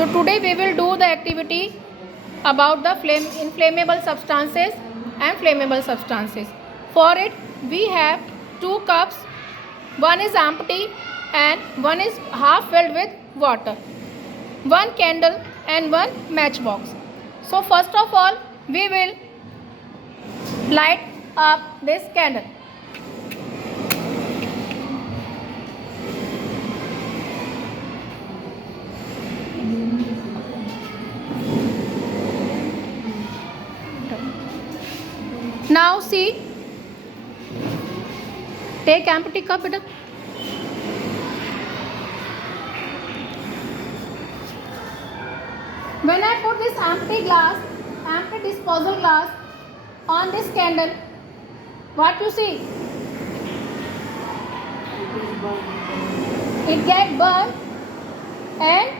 So today we will do the activity about the inflammable substances and flammable substances. For it we have 2 cups, one is empty and one is half filled with water, one candle and one matchbox. So first of all we will light up this candle. Now see, take empty cup beta. When I put this empty disposal glass on this candle, what you see? It get burned and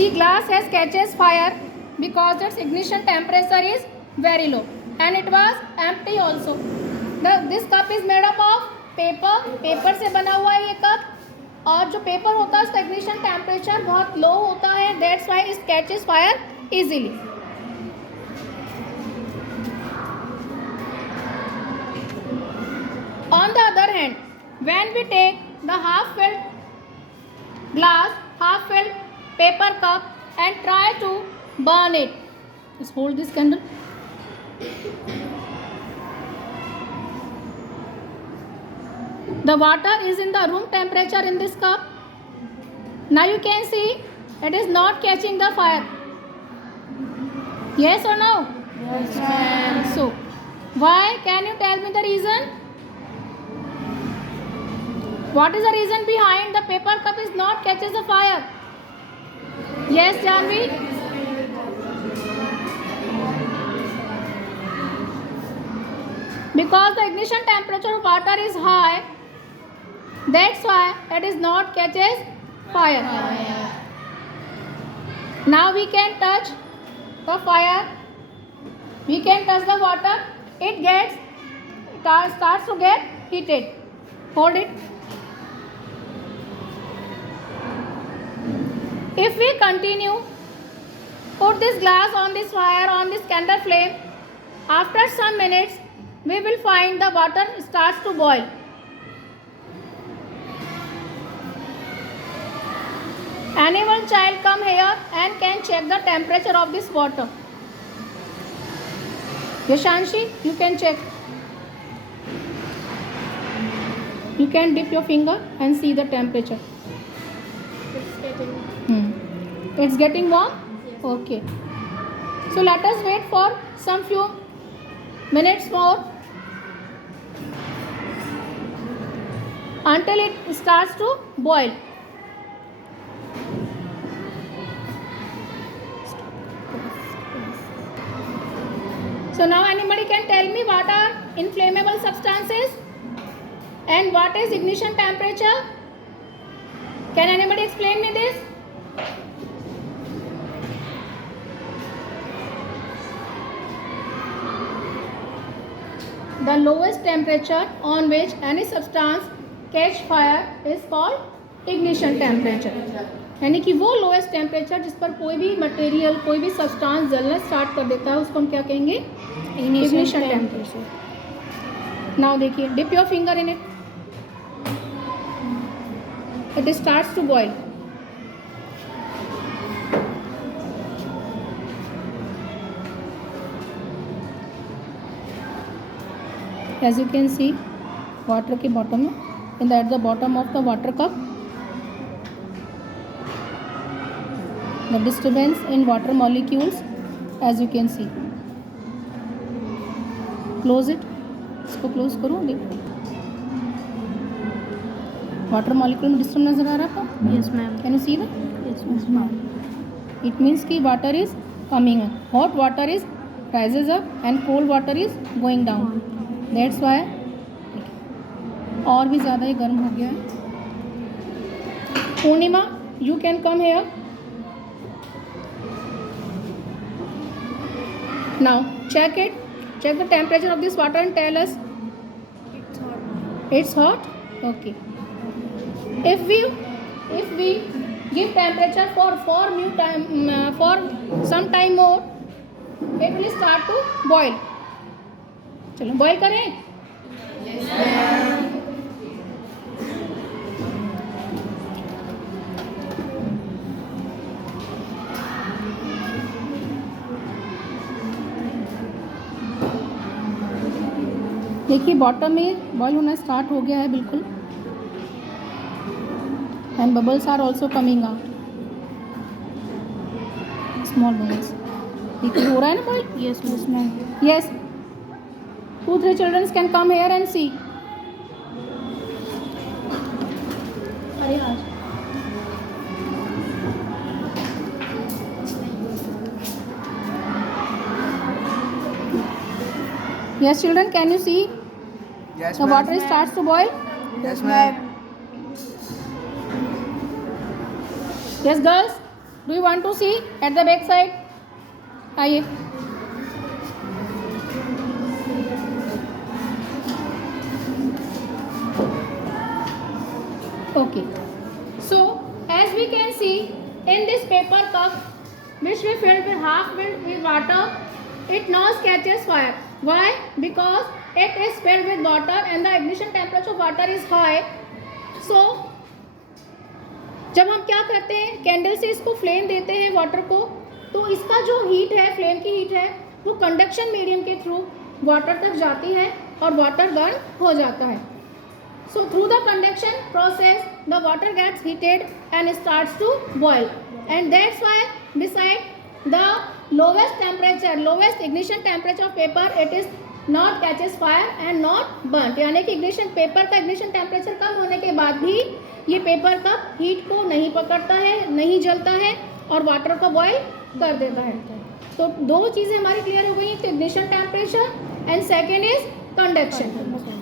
the glass has catches fire because its ignition temperature is very low and it was empty also. This cup is made up of paper से बना हुआ है ये cup, और जो paper होता है उसका ignition temperature बहुत low होता है, that's why it catches fire easily. On the other hand, when we take the half filled paper cup and try to burn it, just hold this candle. The water is in the room temperature in this cup. Now you can see it is not catching the fire. Yes or no? Yes, ma'am. So, why? Can you tell me the reason? What is the reason behind the paper cup is not catches the fire? Yes, Janvi? Because the ignition temperature of water is high, that's why it is not catches fire. Now we can touch the fire, we can touch the water, it starts to get heated. Hold it. If we continue, put this glass on this fire, on this candle flame, after some minutes we will find the water starts to boil. Any one child come here and can check the temperature of this water. Yashanshi, you can check. You can dip your finger and see the temperature. It's getting warm? Yes. Okay. So let us wait for some few minutes more until it starts to boil. So now anybody can tell me what are inflammable substances and what is ignition temperature? Can anybody explain me this? The lowest temperature on which any substance catch fire is called ignition temperature. यानी कि वो lowest temperature जिस पर कोई भी material, कोई भी substance जलना स्टार्ट कर देता है उसको हम क्या कहेंगे? Ignition temperature. नाउ देखिए, dip your finger in it, it starts to boil. As you can see, water के bottom में, and at the bottom of the water cup, the disturbance in water molecules, as you can see. Close it. इसको close करो. देखो. Water molecule में disturb नजर आ रहा है? Yes, ma'am. Can you see that? Yes, ma'am. It means कि water is coming up. Hot water is rises up and cold water is going down. That's why और भी ज़्यादा ही गर्म हो गया है. पूर्णिमा, you can come here. Now check it. Check the temperature of this water and tell us. It's hot. It's hot. Okay. If we give temperature for some time more, it will start to boil. चलो boil करें. Yes, ma'am. देखिए bottom में boil होना start हो गया है बिल्कुल, and bubbles are also coming out, small bubbles. देखिए हो रहा है ना boil. Yes, ma'am. Yes. 2-3 children can come here and see. अरे आज yes children, can you see Yes, the ma'am. water starts to boil? Yes, ma'am. Yes girls, do you want to see at the back side? आइए. Okay, so as we can see in this paper cup which we filled with half filled with water, it now catches fire. Why? Because it is filled with water and the ignition temperature of water is high. So जब हम क्या करते हैं, candle से इसको flame देते हैं water को, तो इसका जो हीट है, फ्लेम की हीट है, वो कंडक्शन मीडियम के थ्रू वाटर तक जाती है और वाटर बर्न हो जाता है. So through the conduction process, the water gets heated and starts to boil, and that's why beside the lowest temperature, lowest ignition temperature of paper, it is not catches fire and not burnt. यानी कि ignition paper का ignition temperature कम होने के बाद भी ये paper का heat को नहीं पकड़ता है, नहीं जलता है और वाटर को बॉयल कर देता है. तो दो चीज़ें हमारी क्लियर हो गई, एक तो ignition temperature and second is conduction.